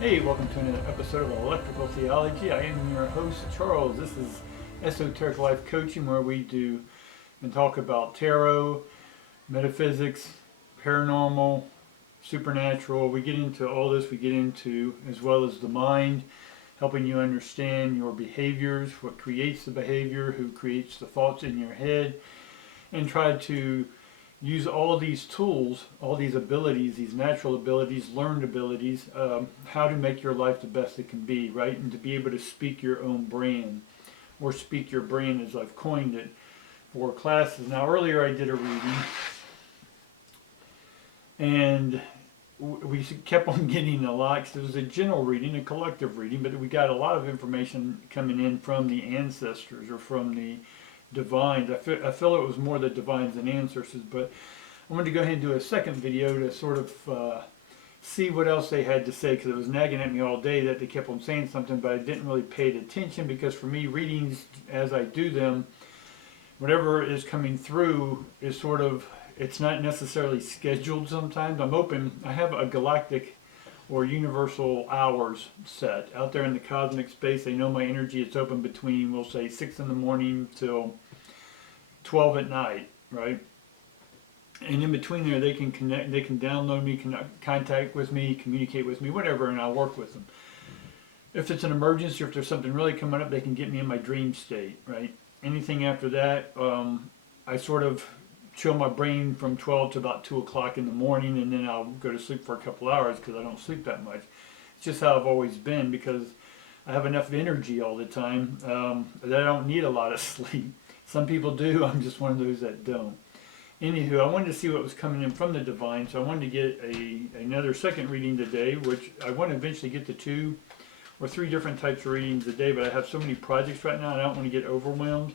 Hey, welcome to another episode of Electrical Theology. I am your host, Charles. This is Esoteric Life Coaching, where we do and talk about tarot, metaphysics, paranormal, supernatural. We get into all this. We get into, as well as the mind, helping you understand your behaviors, what creates the behavior, who creates the thoughts in your head, and try to use all these tools, all these abilities, these natural abilities, learned abilities, how to make your life the best it can be, right? And to be able to speak your own brand, or speak your brand as I've coined it for classes. Now earlier I did a reading, and we kept on getting a lot, because it was a general reading, a collective reading, but we got a lot of information coming in from the ancestors or from the divines. I feel it was more the divines than ancestors, but I wanted to go ahead and do a second video to sort of see what else they had to say, because it was nagging at me all day that they kept on saying something, but I didn't really pay attention, because for me, readings, as I do them, whatever is coming through is sort of, it's not necessarily scheduled sometimes. I'm open, I have a galactic or universal hours set out there in the cosmic space. They know my energy. It's open between, we'll say, 6 in the morning till 12 at night, right? And in between there, they can connect, they can download me, contact with me, communicate with me, whatever, and I'll work with them. If it's an emergency or if there's something really coming up, they can get me in my dream state, right? Anything after that, I sort of chill my brain from 12 to about 2 o'clock in the morning, and then I'll go to sleep for a couple hours because I don't sleep that much. It's just how I've always been, because I have enough energy all the time that I don't need a lot of sleep. Some people do. I'm just one of those that don't. Anywho, I wanted to see what was coming in from the divine, so I wanted to get another second reading today, which I want to eventually get to 2 or 3 different types of readings a day, but I have so many projects right now and I don't want to get overwhelmed.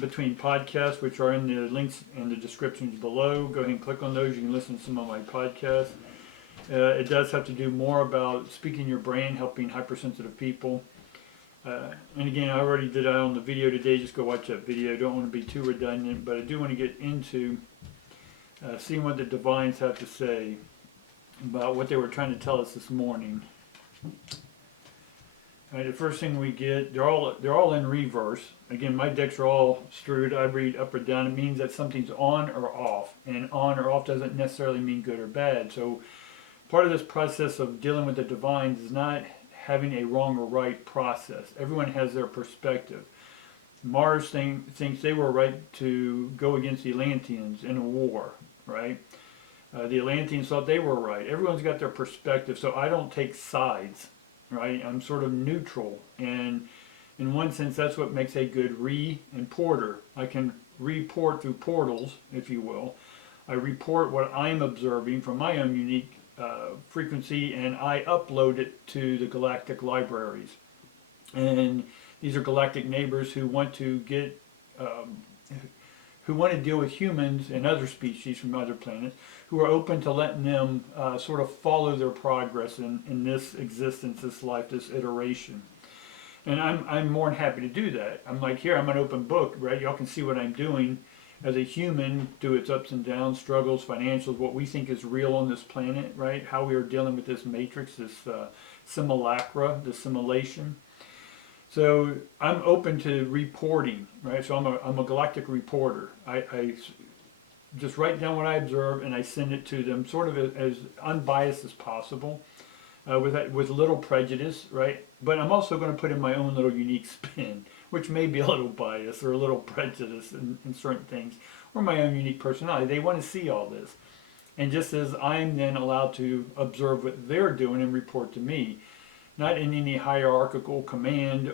Between podcasts, which are in the links and the descriptions below, go ahead and click on those. You can listen to some of my podcasts. It does have to do more about speaking your brain, helping hypersensitive people. And again, I already did that on the video today. Just go watch that video. Don't want to be too redundant, but I do want to get into seeing what the divines have to say about what they were trying to tell us this morning. All right, the first thing we get, they're all in reverse. Again, my decks are all screwed. I read up or down. It means that something's on or off, and on or off doesn't necessarily mean good or bad. So part of this process of dealing with the divines is not having a wrong or right process. Everyone has their perspective. Mars thinks they were right to go against the Atlanteans in a war, right? The Atlanteans thought they were right. Everyone's got their perspective, so I don't take sides. Right, I'm sort of neutral, and in one sense that's what makes a good reporter. I can report through portals, if you will. I report what I'm observing from my own unique frequency, and I upload it to the galactic libraries. And these are galactic neighbors who want to get, who want to deal with humans and other species from other planets, who are open to letting them sort of follow their progress in this existence, this life, this iteration. And I'm more than happy to do that. I'm like, here, I'm an open book, right? Y'all can see what I'm doing as a human, through its ups and downs, struggles, financials, what we think is real on this planet, right? How we are dealing with this matrix, this simulacra, this simulation. So I'm open to reporting, right? So I'm a galactic reporter. I just write down what I observe and I send it to them, sort of as unbiased as possible, with little prejudice, right? But I'm also going to put in my own little unique spin, which may be a little bias or a little prejudice in certain things, or my own unique personality. They want to see all this. And just as I'm then allowed to observe what they're doing and report to me, not in any hierarchical command,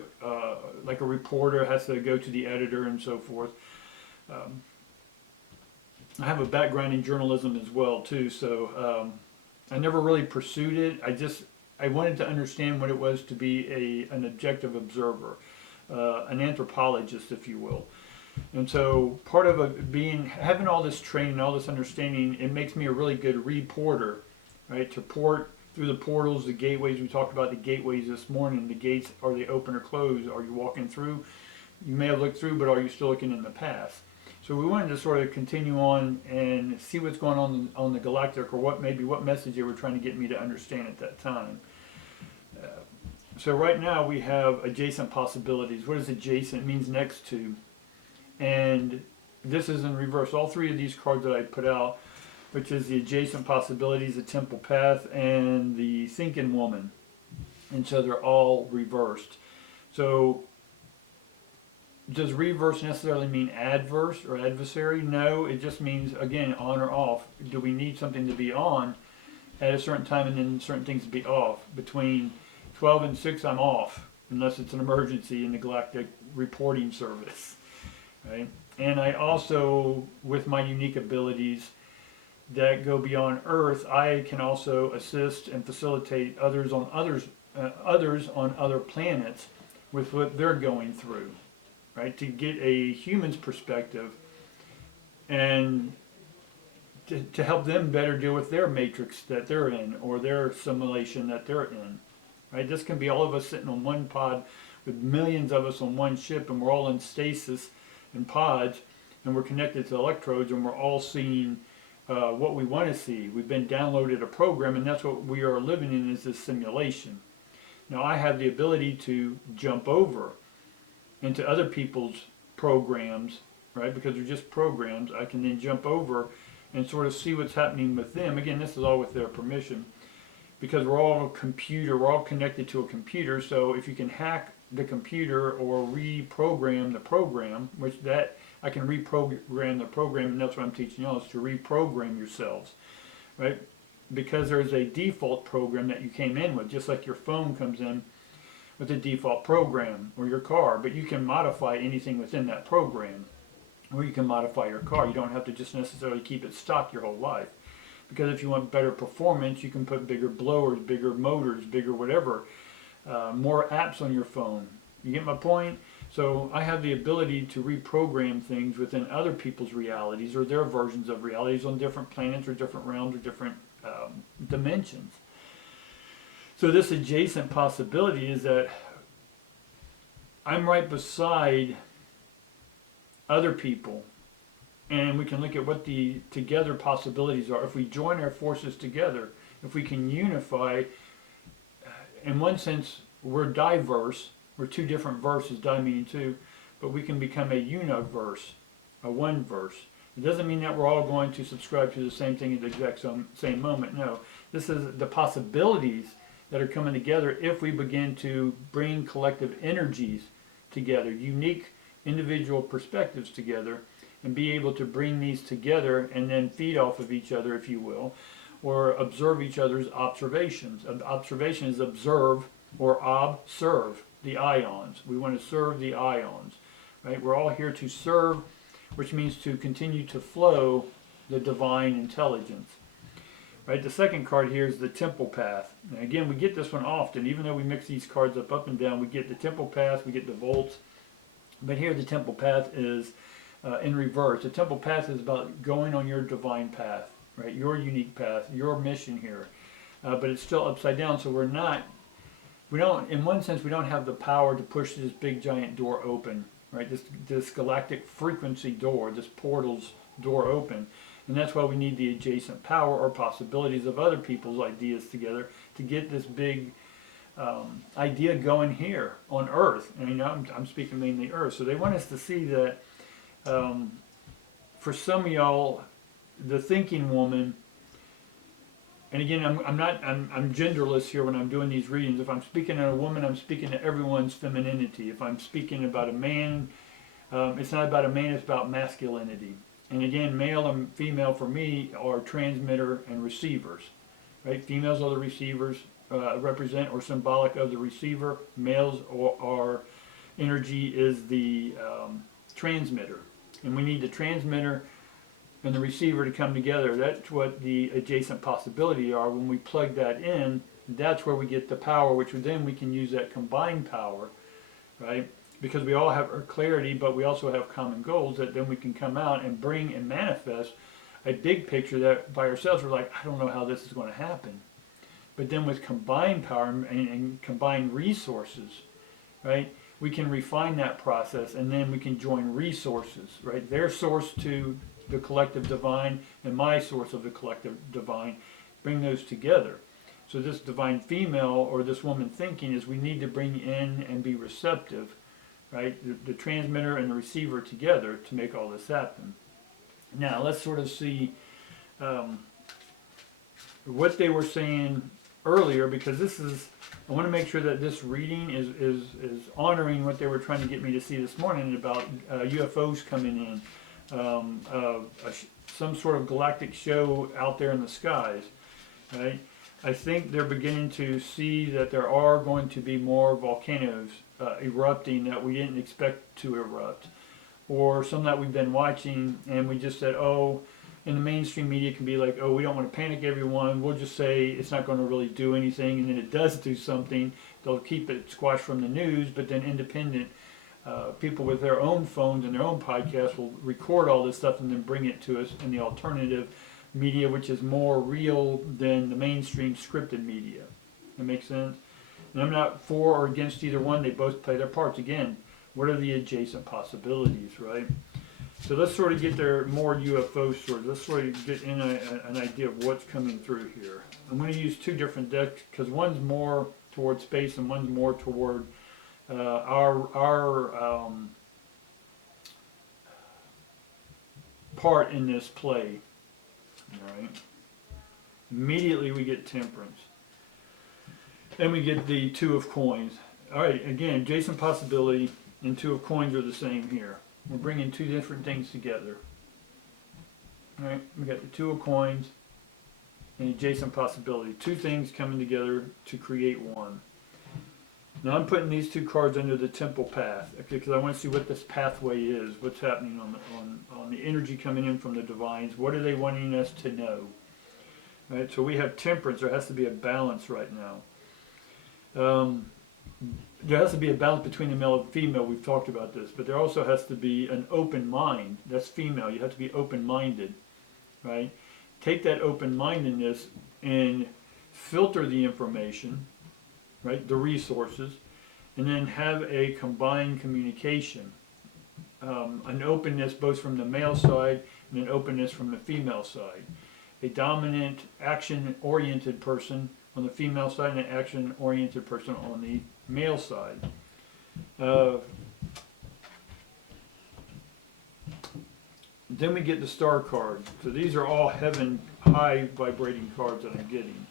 like a reporter has to go to the editor and so forth. I have a background in journalism as well too, so I never really pursued it. I wanted to understand what it was to be an objective observer, an anthropologist, if you will. And so part of having all this training, all this understanding, it makes me a really good reporter, right? To port through the portals, the gateways. We talked about the gateways this morning. The gates, are they open or closed? Are you walking through? You may have looked through, but are you still looking in the past? So we wanted to sort of continue on and see what's going on the galactic, or what message they were trying to get me to understand at that time. So right now we have adjacent possibilities. What is adjacent? It means next to. And this is in reverse. All three of these cards that I put out, which is the adjacent possibilities, the temple path, and the thinking woman. And so they're all reversed. So does reverse necessarily mean adverse or adversary? No, it just means, again, on or off. Do we need something to be on at a certain time and then certain things to be off? Between 12 and 6, I'm off, unless it's an emergency in the galactic reporting service. Right? And I also, with my unique abilities that go beyond Earth, I can also assist and facilitate others on other planets with what they're going through, right? To get a human's perspective and to help them better deal with their matrix that they're in, or their simulation that they're in, right? This can be all of us sitting on one pod with millions of us on one ship, and we're all in stasis in pods, and we're connected to electrodes, and we're all seeing what we want to see. We've been downloaded a program, and that's what we are living in, is this simulation. Now I have the ability to jump over into other people's programs, right? Because they're just programs. I can then jump over and sort of see what's happening with them. Again, this is all with their permission, because we're all connected to a computer. So if you can hack the computer or reprogram the program, which that I can reprogram the program, and that's what I'm teaching y'all, is to reprogram yourselves, right? Because there's a default program that you came in with, just like your phone comes in with a default program, or your car, but you can modify anything within that program, or you can modify your car. You don't have to just necessarily keep it stock your whole life, because if you want better performance, you can put bigger blowers, bigger motors, bigger whatever, more apps on your phone. You get my point? So I have the ability to reprogram things within other people's realities, or their versions of realities on different planets or different realms or different dimensions. So this adjacent possibility is that I'm right beside other people, and we can look at what the together possibilities are. If we join our forces together, if we can unify, in one sense we're diverse, we're two different verses, di meaning two, but we can become a universe, a one verse. It doesn't mean that we're all going to subscribe to the same thing at the exact same moment. No, this is the possibilities that are coming together if we begin to bring collective energies together, unique individual perspectives together, and be able to bring these together and then feed off of each other, if you will, or observe each other's observations. Observation is observe or observe the ions. We want to serve the ions, right? We're all here to serve, which means to continue to flow the divine intelligence. Right, the second card here is the temple path. And again, we get this one often, even though we mix these cards up and down. We get the temple path, we get the volts, but here the temple path is in reverse. The temple path is about going on your divine path, right? Your unique path, your mission here, but it's still upside down. So we don't, in one sense, we don't have the power to push this big giant door open, right? This galactic frequency door, this portal's door open. And that's why we need the adjacent power or possibilities of other people's ideas together to get this big idea going here on Earth. And you know, I'm speaking mainly Earth. So they want us to see that for some of y'all, the thinking woman, and again, I'm genderless here when I'm doing these readings. If I'm speaking to a woman, I'm speaking to everyone's femininity. If I'm speaking about a man, it's not about a man, it's about masculinity. And again, male and female for me are transmitter and receivers, right? Females are the receivers, represent or symbolic of the receiver. Males are energy is the transmitter. And we need the transmitter and the receiver to come together. That's what the adjacent possibility are. When we plug that in, that's where we get the power, which then we can use that combined power, right? Because we all have our clarity, but we also have common goals that then we can come out and bring and manifest a big picture that by ourselves we're like, I don't know how this is going to happen. But then with combined power and combined resources, right, we can refine that process, and then we can join resources, right? Their source to the collective divine and my source of the collective divine, bring those together. So this divine female or this woman thinking is we need to bring in and be receptive, right? The transmitter and the receiver together to make all this happen. Now let's sort of see what they were saying earlier, because this is, I want to make sure that this reading is honoring what they were trying to get me to see this morning about UFOs coming in, some sort of galactic show out there in the skies, right? I think they're beginning to see that there are going to be more volcanoes erupting that we didn't expect to erupt, or some that we've been watching and we just said, oh, in the mainstream media can be like, oh, we don't want to panic everyone, we'll just say it's not going to really do anything, and then it does do something. They'll keep it squashed from the news, but then independent people with their own phones and their own podcasts will record all this stuff and then bring it to us in the alternative media, which is more real than the mainstream scripted media. That makes sense? And I'm not for or against either one. They both play their parts. Again, what are the adjacent possibilities, right? So let's sort of get there more UFO stories. Let's sort of get in an idea of what's coming through here. I'm going to use two different decks because one's more toward space and one's more toward our part in this play. All right. Immediately we get temperance. Then we get the two of coins. All right, again, adjacent possibility and two of coins are the same here. We're bringing two different things together. All right, we got the two of coins and adjacent possibility. Two things coming together to create one. Now I'm putting these two cards under the temple path, okay, because I want to see what this pathway is, what's happening on the energy coming in from the divines. What are they wanting us to know? Right, so we have temperance. There has to be a balance right now. There has to be a balance between the male and female. We've talked about this, but there also has to be an open mind. That's female. You have to be open-minded, right? Take that open-mindedness and filter the information, right, the resources, and then have a combined communication. An openness both from the male side and an openness from the female side. A dominant, action-oriented person on the female side and an action-oriented person on the male side. Then we get the star card. So these are all heaven, high vibrating cards that I'm getting.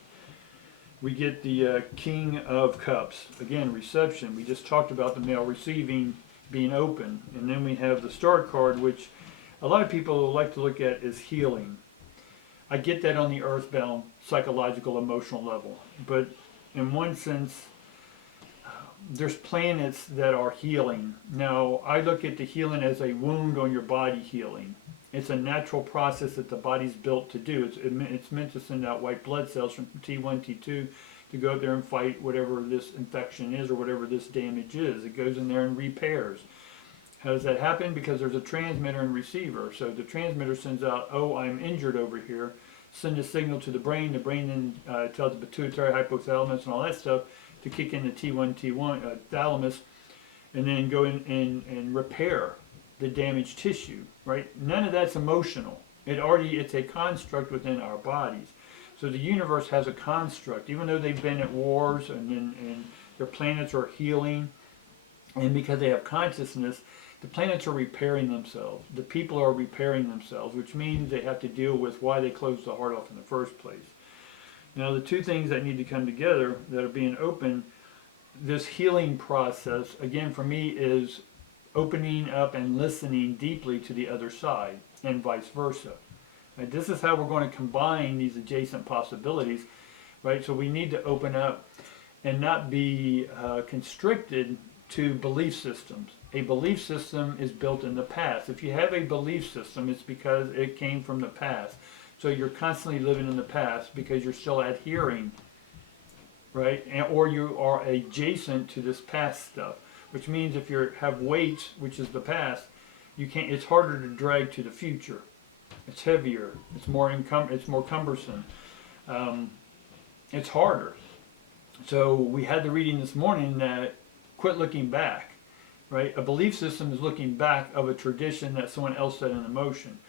We get the King of Cups. Again, reception. We just talked about the male receiving, being open. And then we have the star card, which a lot of people like to look at as healing. I get that on the earthbound, psychological, emotional level. But in one sense, there's planets that are healing. Now, I look at the healing as a wound on your body healing. It's a natural process that the body's built to do. It's meant to send out white blood cells from T1, T2 to go out there and fight whatever this infection is or whatever this damage is. It goes in there and repairs. How does that happen? Because there's a transmitter and receiver. So the transmitter sends out, oh, I'm injured over here. Send a signal to the brain. The brain then tells the pituitary, hypothalamus, and all that stuff to kick in the T1 thalamus, and then go in and repair the damaged tissue. Right? None of that's emotional. It's a construct within our bodies. So the universe has a construct, even though they've been at wars and their planets are healing, and because they have consciousness, the planets are repairing themselves. The people are repairing themselves, which means they have to deal with why they closed the heart off in the first place. Now, the two things that need to come together that are being open, this healing process, again, for me, is opening up and listening deeply to the other side, and vice versa. Right? This is how we're going to combine these adjacent possibilities, right? So we need to open up and not be constricted to belief systems. A belief system is built in the past. If you have a belief system, it's because it came from the past. So you're constantly living in the past because you're still adhering, right? Or you are adjacent to this past stuff, which means if you have weights, which is the past, you can't. It's harder to drag to the future. It's heavier. It's more cumbersome. It's harder. So we had the reading this morning that quit looking back. right? A belief system is looking back of a tradition that someone else set into motion.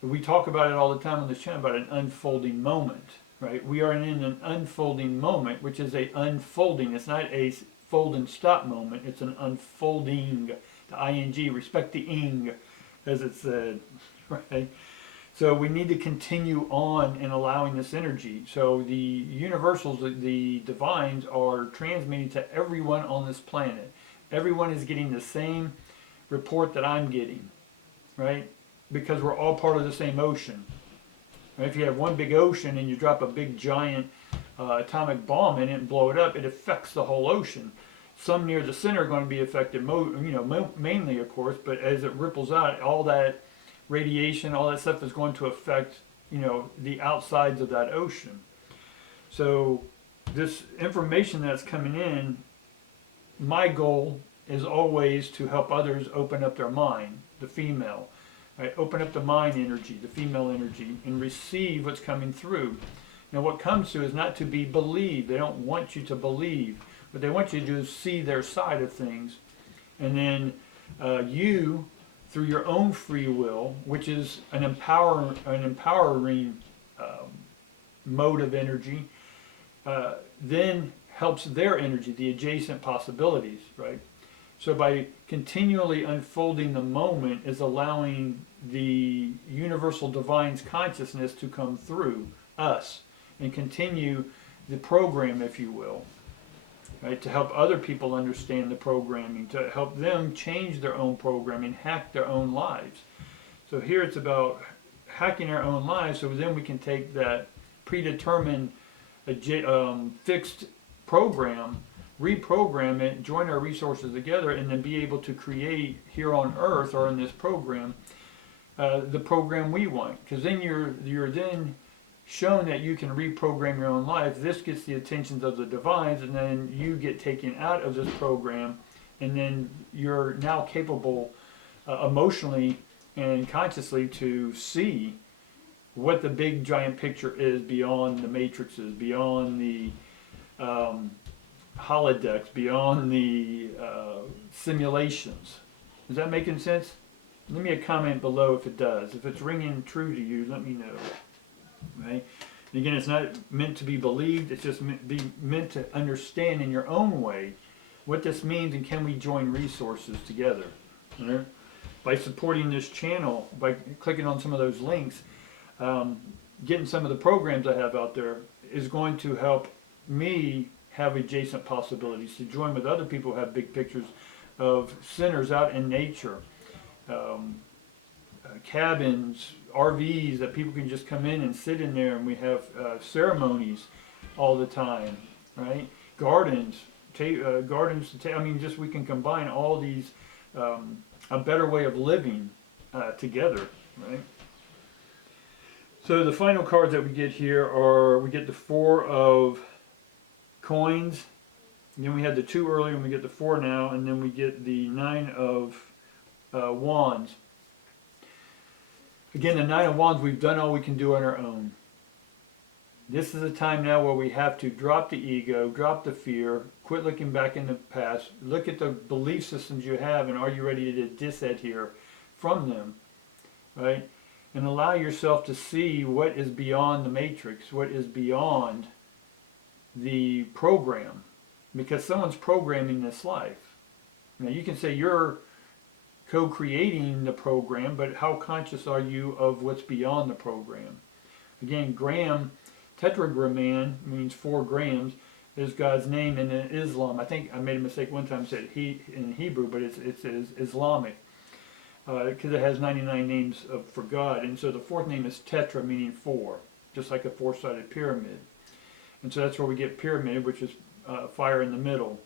We talk about it all the time on this channel about an unfolding moment, right? We are in an unfolding moment, which is a unfolding. It's not a fold and stop moment. It's an unfolding. The ing, respect the ing, as it said, right? So we need to continue on in allowing this energy. So the universals, the divines, are transmitting to everyone on this planet. Everyone is getting the same report that I'm getting, right? Because we're all part of the same ocean. Right? If you have one big ocean and you drop a big giant atomic bomb in it and blow it up, it affects the whole ocean. Some near the center are going to be affected, mainly, of course, but as it ripples out, all that radiation, all that stuff is going to affect, the outsides of that ocean. So this information that's coming in, my goal is always to help others open up their mind, the female. Right? Open up the mind energy, the female energy, and receive what's coming through. Now what comes through is not to be believed. They don't want you to believe. What they want you to do is see their side of things. And then you, through your own free will, which is an empowering mode of energy, then helps their energy, the adjacent possibilities, right? So by continually unfolding the moment is allowing the universal divine's consciousness to come through us and continue the program, if you will, right? To help other people understand the programming, to help them change their own programming, hack their own lives. So here it's about hacking our own lives so then we can take that predetermined fixed program, reprogram it, join our resources together, and then be able to create here on earth or in this program the program we want. Because then you're then shown that you can reprogram your own life. This gets the attentions of the divines, and then you get taken out of this program, and then you're now capable emotionally and consciously to see what the big giant picture is beyond the matrices, beyond the holodecks, beyond the simulations. Is that making sense? Leave me a comment below if it does. If it's ringing true to you, let me know. Right? And again, it's not meant to be believed. It's just meant to understand in your own way what this means, and can we join resources together. Right? By supporting this channel, by clicking on some of those links, getting some of the programs I have out there is going to help me have adjacent possibilities to join with other people who have big pictures of centers out in nature, cabins, RVs that people can just come in and sit in there, and we have ceremonies all the time, right? Gardens, just we can combine all these, a better way of living together, right? So the final cards that we get here are, we get the 4 of coins, and then we had the 2 earlier, and we get the 4 now, and then we get the 9 of wands. Again, the 9 of wands, we've done all we can do on our own. This is a time now where we have to drop the ego, drop the fear, quit looking back in the past, look at the belief systems you have, and are you ready to disadhere from them, right? And allow yourself to see what is beyond the matrix, what is beyond the program, because someone's programming this life. Now you can say you're co-creating the program, but how conscious are you of what's beyond the program? Again, gram, tetragramman means 4 grams, is God's name in Islam. I think I made a mistake one time, said he in Hebrew, but it's Islamic, because it has 99 names for God, and so the 4th name is tetra, meaning 4, just like a 4-sided pyramid. And so that's where we get pyramid, which is fire in the middle.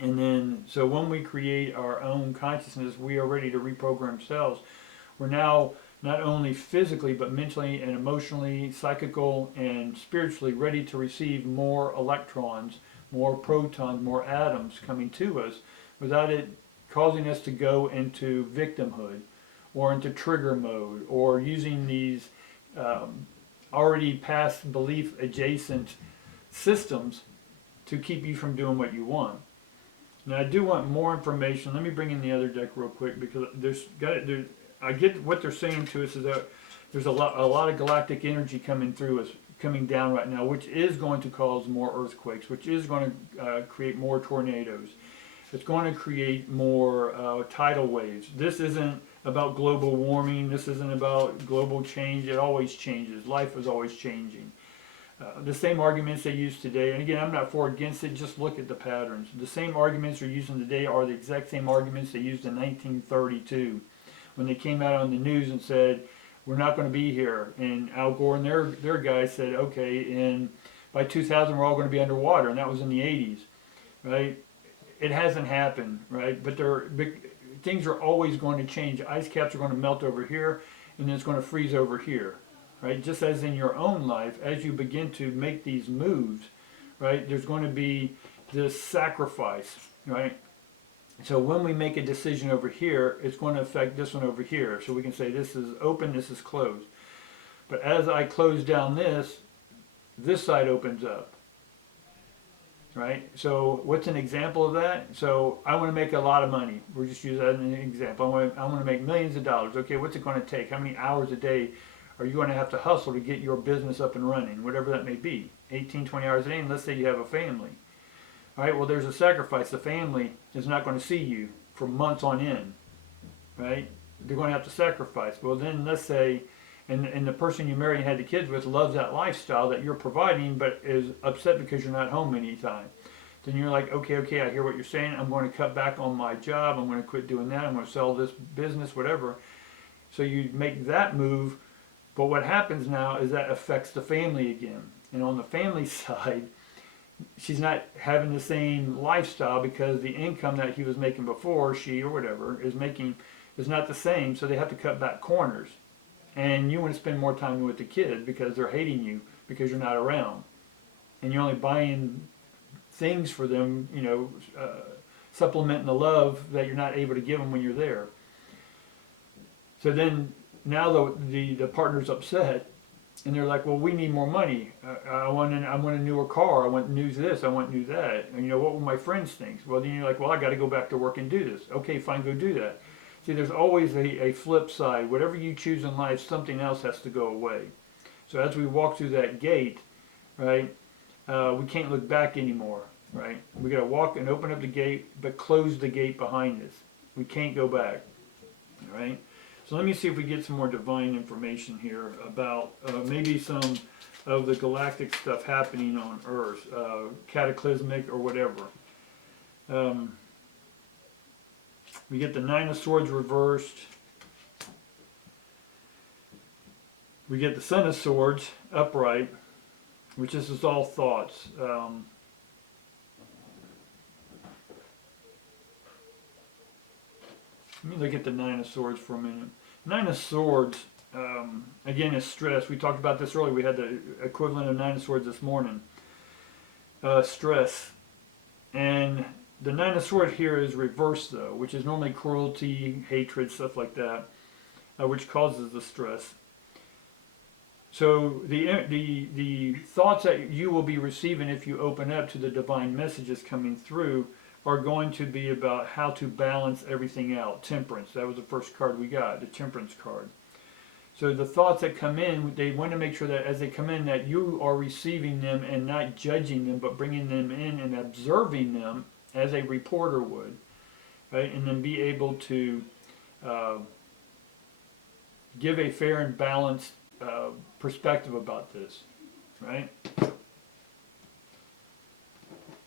And then, so when we create our own consciousness, we are ready to reprogram cells. We're now not only physically, but mentally and emotionally, psychical and spiritually ready to receive more electrons, more protons, more atoms coming to us, without it causing us to go into victimhood or into trigger mode, or using these already past belief adjacent systems to keep you from doing what you want. Now I do want more information. Let me bring in the other deck real quick because I get what they're saying to us is that there's a lot of galactic energy coming through us, coming down right now, which is going to cause more earthquakes, which is going to create more tornadoes. It's going to create more tidal waves. This isn't about global warming. This isn't about global change. It always changes. Life is always changing. The same arguments they use today, and again, I'm not for or against it, just look at the patterns. The same arguments they're using today are the exact same arguments they used in 1932 when they came out on the news and said, we're not going to be here. And Al Gore and their guys said, okay, and by 2000 we're all going to be underwater, and that was in the 80s, right? It hasn't happened, right? But things are always going to change. Ice caps are going to melt over here, and then it's going to freeze over here. Right, just as in your own life, as you begin to make these moves, right, there's going to be this sacrifice, right? So when we make a decision over here, it's going to affect this one over here. So we can say this is open, this is closed. But as I close down this side opens up, right? So what's an example of that? So I want to make a lot of money. We'll just use that as an example. I want to make millions of dollars. Okay, what's it going to take? How many hours a day are you going to have to hustle to get your business up and running, whatever that may be, 18, 20 hours a day, and let's say you have a family. All right, well, there's a sacrifice. The family is not going to see you for months on end, right? They're going to have to sacrifice. Well, then let's say, and the person you marry and had the kids with loves that lifestyle that you're providing, but is upset because you're not home any time. Then you're like, okay, I hear what you're saying. I'm going to cut back on my job. I'm going to quit doing that. I'm going to sell this business, whatever. So you make that move. But what happens now is that affects the family again. And on the family side, she's not having the same lifestyle because the income that he was making before, she or whatever, is not the same. So they have to cut back corners. And you want to spend more time with the kids because they're hating you because you're not around. And you're only buying things for them, supplementing the love that you're not able to give them when you're there. So then, now the partner's upset, and they're like, well, we need more money. I want a newer car. I want new this. I want new that. And what will my friends think? Well, then you're like, well, I got to go back to work and do this. Okay, fine, go do that. See, there's always a flip side. Whatever you choose in life, something else has to go away. So as we walk through that gate, right, we can't look back anymore, right? We got to walk and open up the gate, but close the gate behind us. We can't go back, all right? So let me see if we get some more divine information here about maybe some of the galactic stuff happening on Earth, cataclysmic or whatever. We get the Nine of Swords reversed. We get the Son of Swords upright, which is all thoughts. Let me look at the Nine of Swords for a minute. Nine of Swords, again, is stress. We talked about this earlier. We had the equivalent of Nine of Swords this morning. Stress. And the Nine of Swords here is reversed, though, which is normally cruelty, hatred, stuff like that, which causes the stress. So the thoughts that you will be receiving if you open up to the divine messages coming through are going to be about how to balance everything out. Temperance, that was the first card we got, the Temperance card. So the thoughts that come in, they want to make sure that as they come in that you are receiving them and not judging them, but bringing them in and observing them as a reporter would, right? And then be able to give a fair and balanced perspective about this, right?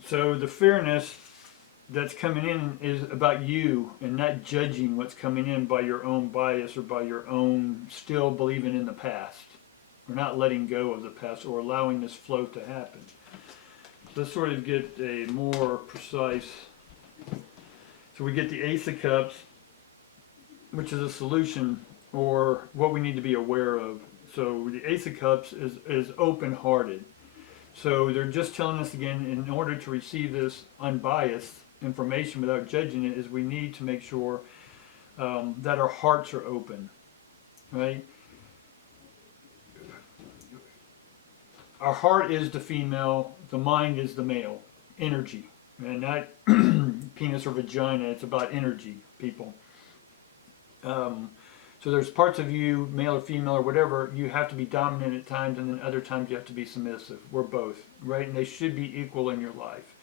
So the fairness that's coming in is about you and not judging what's coming in by your own bias or by your own still believing in the past. We're not letting go of the past or allowing this flow to happen. So let's sort of get a more precise. So we get the Ace of Cups, which is a solution or what we need to be aware of. So the Ace of Cups is open-hearted. So they're just telling us again, in order to receive this unbiased information without judging it, is we need to make sure that our hearts are open, right? Our heart is the female, the mind is the male energy, and that penis or vagina. It's about energy, people. So there's parts of you, male or female or whatever, you have to be dominant at times, and then other times you have to be submissive. We're both, right? And they should be equal in your life.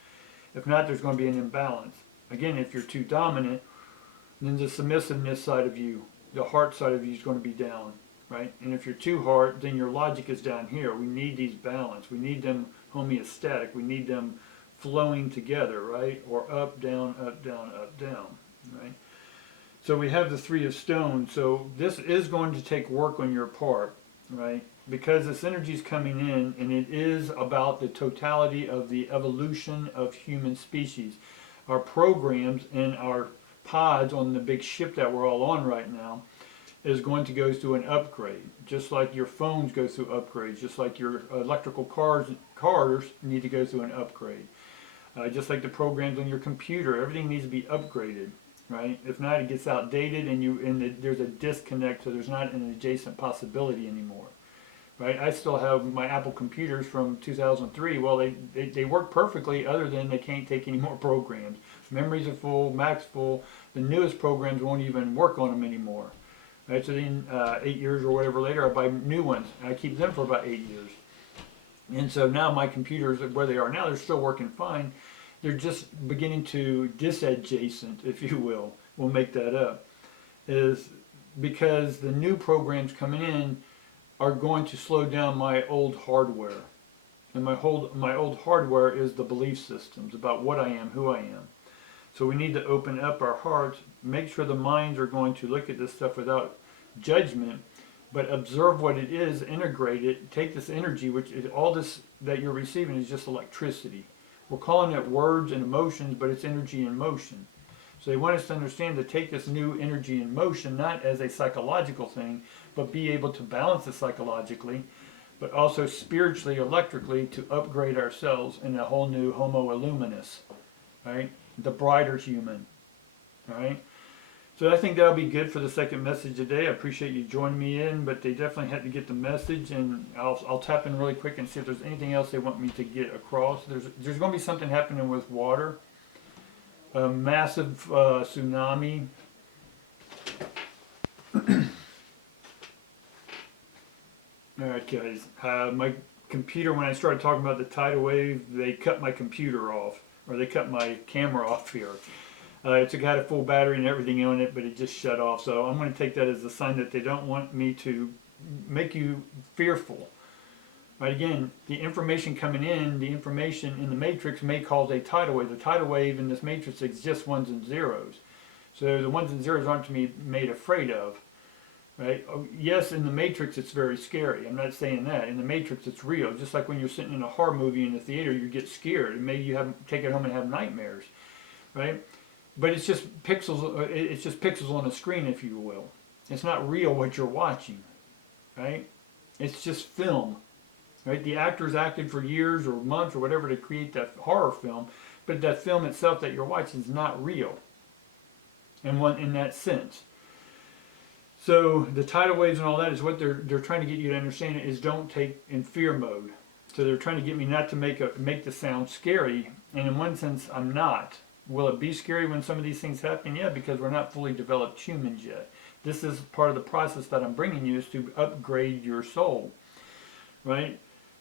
If not, there's going to be an imbalance. Again, if you're too dominant, then the submissiveness side of you, the heart side of you is going to be down, right? And if you're too hard, then your logic is down here. We need these balance. We need them homeostatic. We need them flowing together, right? Or up, down, right? So we have the Three of Stones. So this is going to take work on your part, right? Because this energy is coming in, and it is about the totality of the evolution of human species. Our programs and our pods on the big ship that we're all on right now is going to go through an upgrade. Just like your phones go through upgrades, just like your electrical cars need to go through an upgrade. Just like the programs on your computer, everything needs to be upgraded. Right? If not, it gets outdated, and there's a disconnect, so there's not an adjacent possibility anymore. Right? I still have my Apple computers from 2003. Well, they work perfectly, other than they can't take any more programs. Memories are full, Mac's full. The newest programs won't even work on them anymore. Right? So then 8 years or whatever later, I buy new ones, and I keep them for about 8 years. And so now my computers, where they are now, they're still working fine. They're just beginning to disadjacent, if you will. We'll make that up. Is because the new programs coming in are going to slow down my old hardware. And my old hardware is the belief systems about what I am, who I am. So we need to open up our hearts, make sure the minds are going to look at this stuff without judgment, but observe what it is, integrate it, take this energy, which is all this that you're receiving is just electricity. We're calling it words and emotions, but it's energy and motion. So they want us to understand to take this new energy and motion, not as a psychological thing, but be able to balance it psychologically, but also spiritually, electrically, to upgrade ourselves in a whole new homo illuminus, right? The brighter human, right? So I think that'll be good for the second message today. I appreciate you joining me in, but they definitely had to get the message, and I'll tap in really quick and see if there's anything else they want me to get across. There's going to be something happening with water, a massive tsunami. All right, guys. My computer, when I started talking about the tidal wave, they cut my computer off, or they cut my camera off here. It had a full battery and everything on it, but it just shut off. So I'm going to take that as a sign that they don't want me to make you fearful. Right? Again, the information coming in, the information in the matrix may cause a tidal wave. The tidal wave in this matrix is just ones and zeros. So the ones and zeros aren't to be made afraid of. Right? Oh, yes, in the matrix it's very scary. I'm not saying that. In the matrix it's real. Just like when you're sitting in a horror movie in the theater, you get scared. And maybe you take it home and have nightmares. Right? But it's just pixels. It's just pixels on a screen, if you will. It's not real what you're watching, right? It's just film, right? The actors acted for years or months or whatever to create that horror film, but that film itself that you're watching is not real, in that sense. So the tidal waves and all that is what they're trying to get you to understand is don't take in fear mode. So they're trying to get me not to make the sound scary, and in one sense I'm not. Will it be scary when some of these things happen? Yeah, because we're not fully developed humans yet. This is part of the process that I'm bringing you, is to upgrade your soul, right?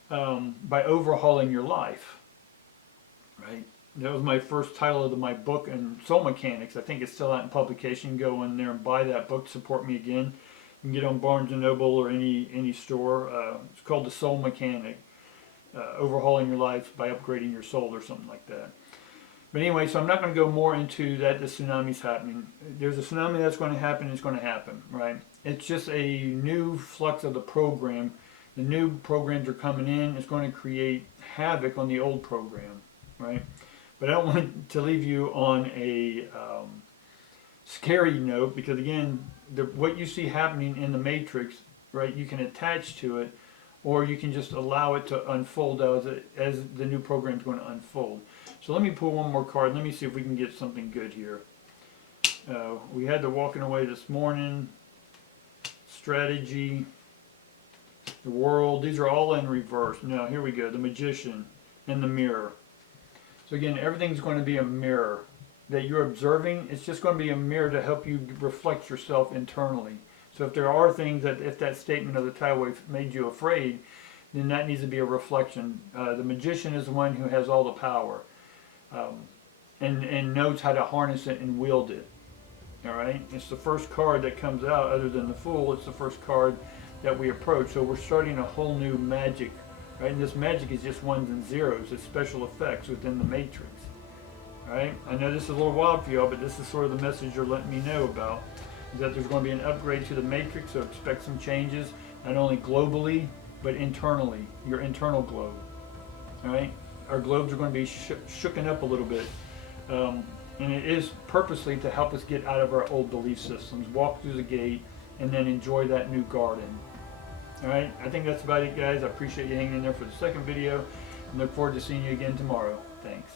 By overhauling your life, right? That was my first title of my book in Soul Mechanics. I think it's still out in publication. Go in there and buy that book. Support me again. You can get it on Barnes & Noble or any store. It's called The Soul Mechanic. Overhauling your life by upgrading your soul, or something like that. But anyway, so I'm not going to go more into that. The tsunami's happening. There's a tsunami that's going to happen. It's going to happen, right? It's just a new flux of the program. The new programs are coming in. It's going to create havoc on the old program, right? But I don't want to leave you on a scary note, because again, what you see happening in the matrix, right? You can attach to it, or you can just allow it to unfold as the new program is going to unfold. So let me pull one more card. Let me see if we can get something good here. We had the walking away this morning, strategy, the world. These are all in reverse. Now here we go. The magician and the mirror. So again, everything's going to be a mirror. that you're observing, it's just going to be a mirror to help you reflect yourself internally. So if there are things that, if that statement of the tidal wave made you afraid, then that needs to be a reflection. The magician is the one who has all the power, and knows how to harness it and wield it. All right, it's the first card that comes out, other than the Fool. It's the first card that we approach. So we're starting a whole new magic, right? And this magic is just ones and zeros. It's special effects within the matrix. All right, I know this is a little wild for y'all, but this is sort of the message you're letting me know about. Is that there's going to be an upgrade to the matrix, so expect some changes, not only globally, but internally, your internal globe. All right, our globes are going to be shooken up a little bit. And it is purposely to help us get out of our old belief systems, walk through the gate, and then enjoy that new garden. Alright, I think that's about it, guys. I appreciate you hanging in there for the second video, and look forward to seeing you again tomorrow. Thanks.